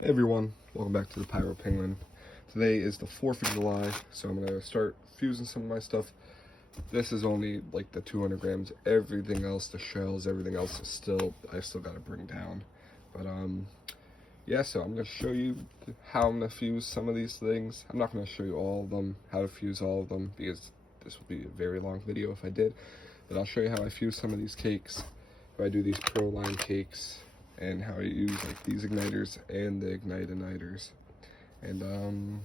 Hey everyone, welcome back to the Pyro Penguin. Today is the 4th of July, so I'm going to start fusing some of my stuff. This is only like the 200 grams. Everything else, the shells, everything else is I still got to bring down. But yeah, so I'm going to show you how I'm going to fuse some of these things. I'm not going to show you all of them, how to fuse all of them, because this would be a very long video if I did. But I'll show you how I fuse some of these cakes, how I do these Proline cakes, and how I use like these igniters and the igniters. And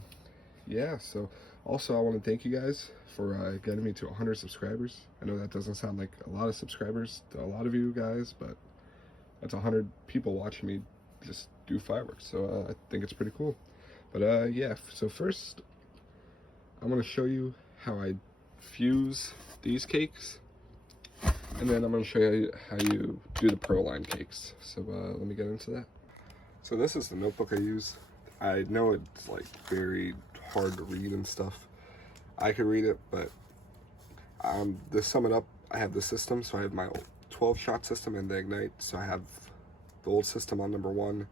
yeah, so also I want to thank you guys for getting me to 100 subscribers. I know that doesn't sound like a lot of subscribers to a lot of you guys, but that's 100 people watching me just do fireworks, so I think it's pretty cool. But yeah, so first I'm going to show you how I fuse these cakes, and then I'm going to show you how you do the Proline cakes. So let me get into that. So this is the notebook I use. I know it's like very hard to read and stuff. I could read it, but to sum it up, I have the system. So I have my 12-shot system and the ignite. So I have the old system on number 1,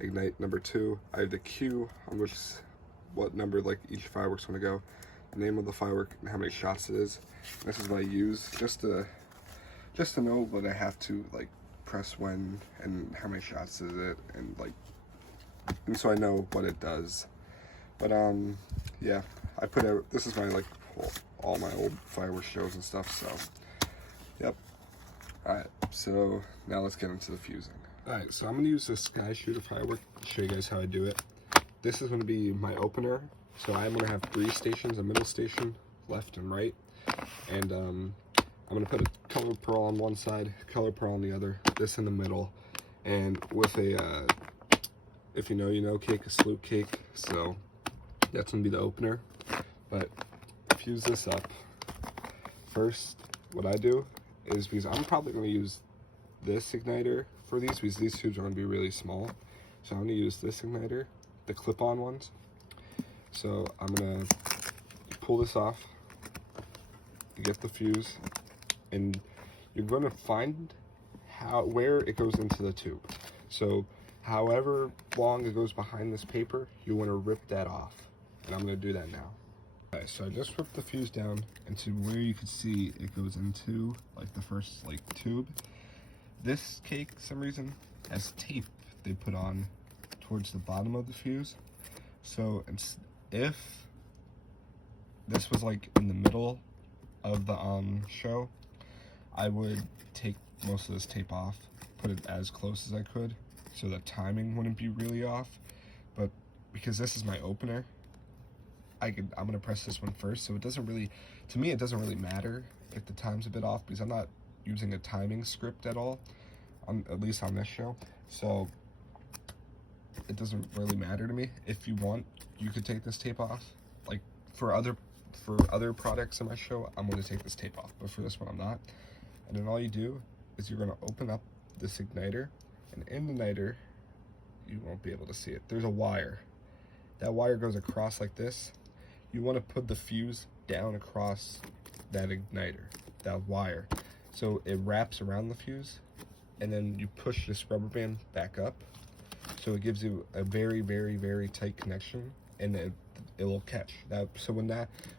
ignite number 2. I have the cue on what number like each firework's gonna go, the name of the firework, and how many shots it is. And this is what I use just to know what I have to like press when and how many shots is it, and so I know what it does. But yeah, I put out, this is my like all my old firework shows and stuff. So yep. Alright, so now let's get into the fusing. Alright, so I'm gonna use the sky shooter firework to show you guys how I do it. This is gonna be my opener. So I'm gonna have 3 stations, a middle station, left and right, and I'm gonna put a colored pearl on one side, colored pearl on the other, this in the middle, and with a, if you know cake, a sloop cake, so that's gonna be the opener. But fuse this up. First, what I do is, because I'm probably gonna use this igniter for these, because these tubes are gonna be really small, so I'm gonna use this igniter, the clip-on ones. So I'm gonna pull this off, you get the fuse, and you're going to find where it goes into the tube. So however long it goes behind this paper, you want to rip that off, and I'm going to do that now. Alright, so I just ripped the fuse down into where you can see it goes into like the first like tube. This cake, for some reason, has tape they put on towards the bottom of the fuse. So if this was like in the middle of the show, I would take most of this tape off, put it as close as I could, so the timing wouldn't be really off. But because this is my opener, I'm gonna press this one first, so it doesn't really, to me, it doesn't really matter if the time's a bit off, because I'm not using a timing script at all, at least on this show. So it doesn't really matter to me. If you want, you could take this tape off. Like for other products in my show, I'm going to take this tape off, but for this one I'm not. And then all you do is you're going to open up this igniter, and in the igniter, you won't be able to see it, there's a wire. That wire goes across like this. You want to put the fuse down across that igniter, that wire, so it wraps around the fuse, and then you push this rubber band back up, so it gives you a very, very, very tight connection, and it will catch that. So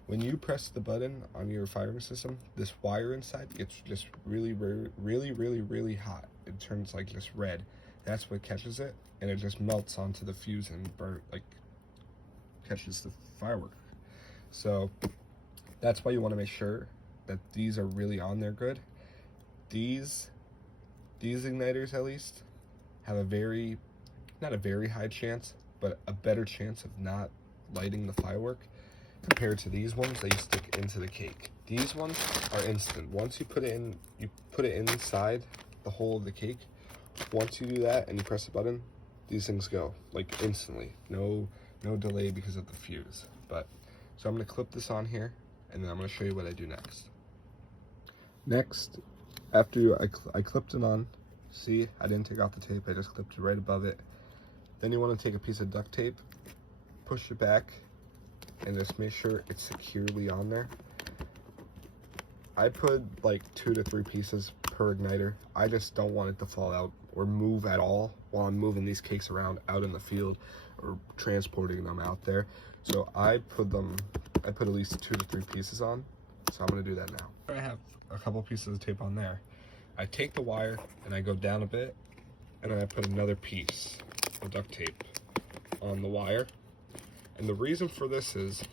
when you press the button on your firing system, this wire inside gets just really, really, really, really, really hot. It turns like just red. That's what catches it, and it just melts onto the fuse and catches the firework. So that's why you want to make sure that these are really on there good. These igniters at least have not a very high chance, but a better chance of not lighting the firework compared to these ones that you stick into the cake. These ones are instant. Once you put it inside the hole of the cake, once you do that and you press the button, these things go like instantly. No delay because of the fuse. So I'm going to clip this on here, and then I'm going to show you what I do next. Next, after I clipped it on, see, I didn't take off the tape, I just clipped it right above it. Then you want to take a piece of duct tape, push it back, and just make sure it's securely on there. I put like 2 to 3 pieces per igniter. I just don't want it to fall out or move at all while I'm moving these cakes around out in the field or transporting them out there. So I put at least 2 to 3 pieces on. So I'm gonna do that now. I have a couple pieces of tape on there. I take the wire and I go down a bit, and then I put another piece of duct tape on the wire. And the reason for this is,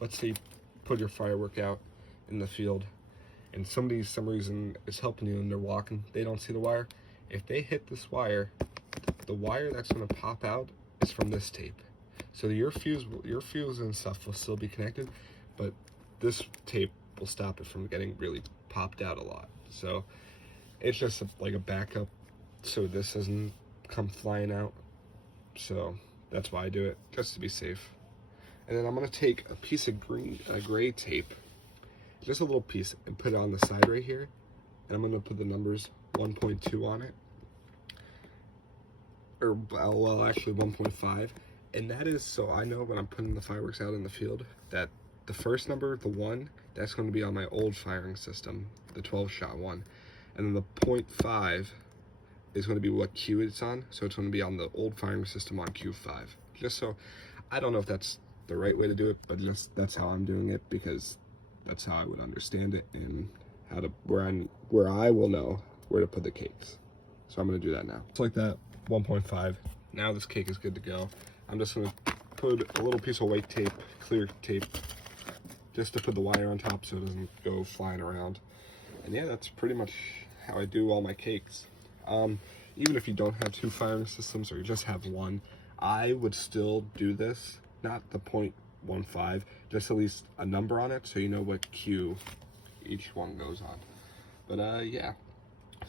let's say you put your firework out in the field and somebody, some reason, is helping you and they're walking, they don't see the wire. If they hit this wire, the wire that's gonna pop out is from this tape. So your fuse and stuff will still be connected, but this tape will stop it from getting really popped out a lot. So it's just like a backup, so this doesn't come flying out. So that's why I do it, just to be safe. And then I'm gonna take a piece of gray tape, just a little piece, and put it on the side right here. And I'm gonna put the numbers 1.2 on it, or well, actually 1.5. And that is so I know when I'm putting the fireworks out in the field that the first number, the 1, that's going to be on my old firing system, the 12-shot one. And then the 0.5 is going to be what Q it's on, so it's going to be on the old firing system on Q5. Just so, I don't know if that's the right way to do it, but just that's how I'm doing it, because that's how I would understand it, and how to where I will know where to put the cakes. So I'm going to do that now. It's like that, 1.5. Now this cake is good to go. I'm just going to put a little piece of white tape, clear tape, just to put the wire on top so it doesn't go flying around. And yeah, that's pretty much how I do all my cakes. Even if you don't have 2 firing systems or you just have 1, I would still do this, not the 0.15, just at least a number on it so you know what Q each one goes on. But yeah,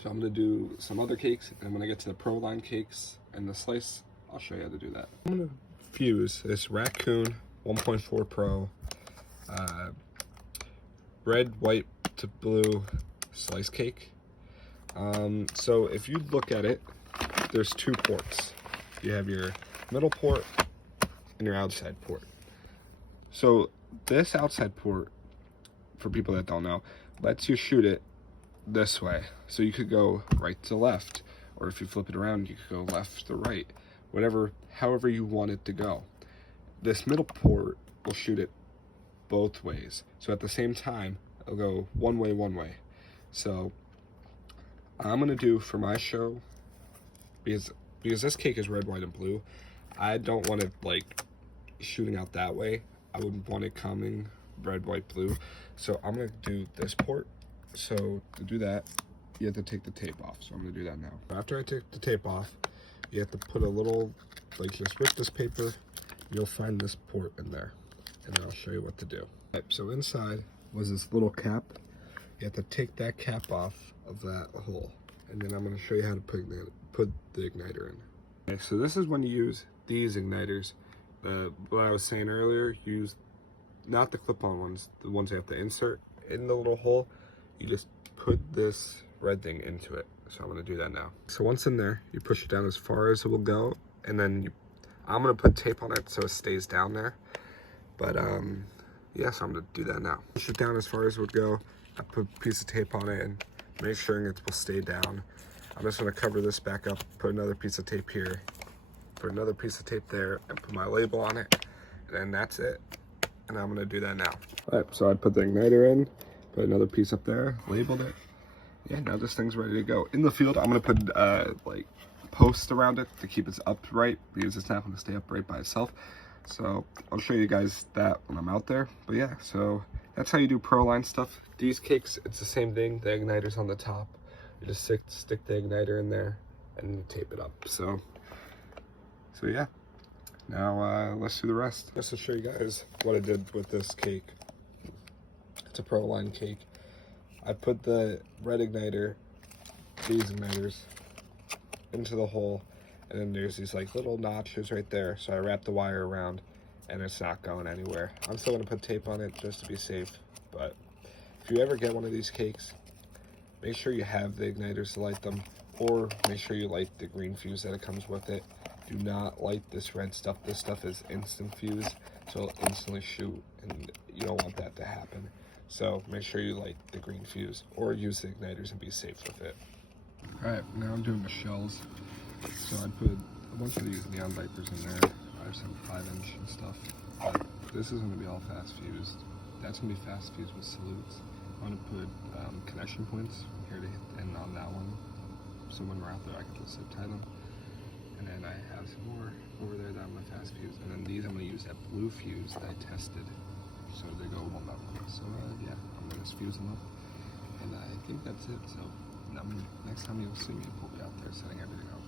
so I'm gonna do some other cakes, and when I get to the Proline cakes and the slice, I'll show you how to do that. I'm gonna fuse this Raccoon 1.4 Pro red, white to blue slice cake. So if you look at it, there's 2 ports. You have your middle port and your outside port. So this outside port, for people that don't know, lets you shoot it this way. So you could go right to left, or if you flip it around, you could go left to right, whatever, however you want it to go. This middle port will shoot it both ways. So at the same time, it'll go one way. So I'm gonna do for my show, because this cake is red, white, and blue, I don't want it like shooting out that way. I would want it coming red, white, blue. So I'm gonna do this port. So to do that, you have to take the tape off. So I'm gonna do that now. After I take the tape off, you have to put a little, like, just rip this paper, you'll find this port in there, and I'll show you what to do. Right, so inside was this little cap. You have to take that cap off of that hole, and then I'm going to show you how to put the igniter in. Okay, so this is when you use these igniters. What I was saying earlier, use not the clip-on ones, the ones you have to insert in the little hole. You just put this red thing into it. So I'm going to do that now. So once in there, you push it down as far as it will go, and then I'm going to put tape on it so it stays down there. But yeah, so I'm going to do that now. Push it down as far as it would go. I put a piece of tape on it and make sure it will stay down. I'm just going to cover this back up, put another piece of tape here, put another piece of tape there, and put my label on it, and then that's it. And I'm going to do that now. All right, so I put the igniter in, put another piece up there, labeled it. Yeah, now this thing's ready to go. In the field, I'm going to put like posts around it to keep it upright, because it's not going to stay upright by itself. So I'll show you guys that when I'm out there. But yeah, so that's how you do Proline stuff. These cakes, it's the same thing. The igniter's on the top. You just stick the igniter in there and you tape it up. So yeah. Now let's do the rest. Just to show you guys what I did with this cake. It's a Proline cake. I put the red igniter, these igniters, into the hole, and then there's these like little notches right there. So I wrap the wire around, and it's not going anywhere. I'm still gonna put tape on it just to be safe. But if you ever get one of these cakes, make sure you have the igniters to light them, or make sure you light the green fuse that it comes with it. Do not light this red stuff. This stuff is instant fuse, so it'll instantly shoot, and you don't want that to happen. So make sure you light the green fuse or use the igniters and be safe with it. Alright, now I'm doing the shells. So I put a bunch of these neon vipers in there. I have some 5-inch and stuff. But this is going to be all fast fused. That's going to be fast fused with salutes. I'm going to put connection points here to hit and on that one. So when we're out there I can just zip tie them. And then I have some more over there that I'm going to fast fuse. And then these I'm going to use that blue fuse that I tested. So they go one by one. So yeah, I'm going to just fuse them up. And I think that's it. So next time you'll see me, we'll be out there setting everything up.